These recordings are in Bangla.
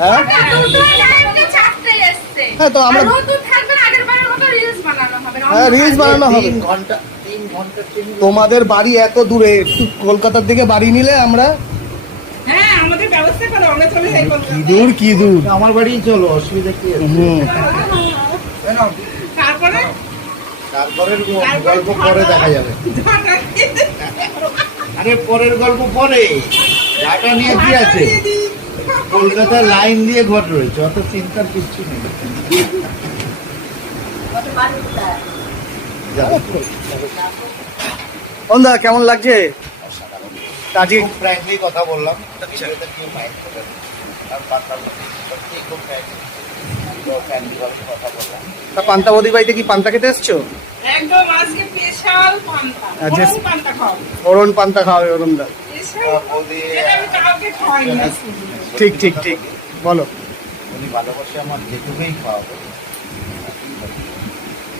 হ্যাঁ হ্যাঁ তো আমরা হ্যাঁ রিলস বানানো হবে। 3 ঘন্টা ট্রেনিং। তোমাদের বাড়ি এত দূরে, একটু কলকাতার দিকে বাড়ি নিলে আমরা হ্যাঁ আমাদের ব্যবস্থা করো, আমরা চলে যাই কলকাতা। কি দূর আমার বাড়ি চলো, অসুবিধা কি আছে? তারপরে তারপরের গল্প পরে দেখা যাবে। আরে পরের গল্প পরে, ঢাকা নিয়ে কি আছে? কলকাতার লাইন দিয়ে ঘর রয়েছে, অত চিন্তার কিছু নেই। যাও। বন্ধা কেমন লাগছে কাজে? খুব ফ্র্যাঙ্কলি কথা বললাম, ভিডিওতে কেউ মাইন্ড করবে না। আর পান্তা সত্যি খুব ফ্র্যাঙ্কলি কথা বললাম। তা পান্তাবদি বাড়িতে কি পান্তা খেতে এসছো? একদম আজকে স্পেশাল পান্তা, আচ্ছা। গরম পান্তা খাও। অরুণ পান্তা খাওয়াবে অরুণদা। স্পেশাল, বৌদি যেটা আমি কাউকে খাওয়াই না। ঠিক ঠিক ঠিক বলো। উনি ভালোবাসে আমার যেটুকুই খাওয়াবো।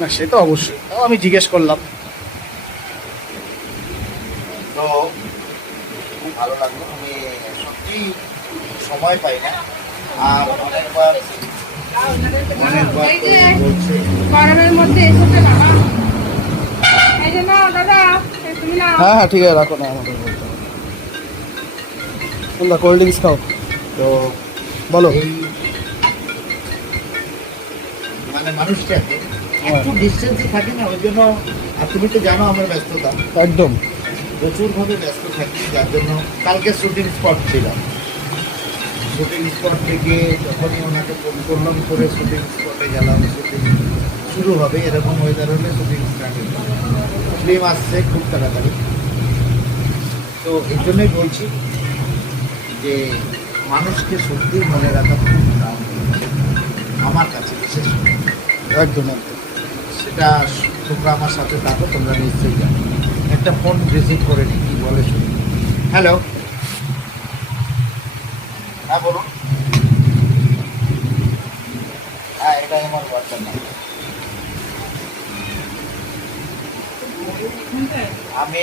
না সে তো অবশ্যই, তাও আমি জিজ্ঞেস করলাম। তো খুব ভালো লাগলো, আমি সত্যি সময় পাই না। আর অনেকবার এই যে বলছে গরমের মধ্যে এসেছে বাবা, এই যে না দাদা, এই তুমি না হ্যাঁ হ্যাঁ ঠিক আছে, রাখো না আমাদের বলতে বন্ধা কোল্ড ড্রিঙ্কস খাও। তো বলো। এই মানে মানুষটাকে একটু ডিস্টেন্সে থাকি না, ওই জন্য। আর তুমি তো জানো আমার ব্যস্ততা, একদম প্রচুরভাবে ব্যস্ত থাকি, যার জন্য কালকে শুটিং স্পট ছিলাম। শুটিং স্পট থেকে যখনই ওনাকে ফোন করলাম, করে শুটিং স্পটে গেলাম। শুটিং শুরু হবে, এরকম ওয়েদার হলে শুটিং স্টার্ট হবে। ফিল্ম আসছে খুব তাড়াতাড়ি। তো এই জন্যই বলছি যে মানুষকে সত্যি মনে রাখা খুব দাম আমার কাছে, বিশেষ করে। একদম একদম। সেটা তোমরা আমার সাথে থাকো, তোমরা নিশ্চয়ই জানো। একটা ফোন রিসিভ করে নি, কি বলে শুনি। হ্যালো, হ্যাঁ বলুন। হ্যাঁ এটাই আমার হোয়াটসঅ্যাপ নাম্বার। আমি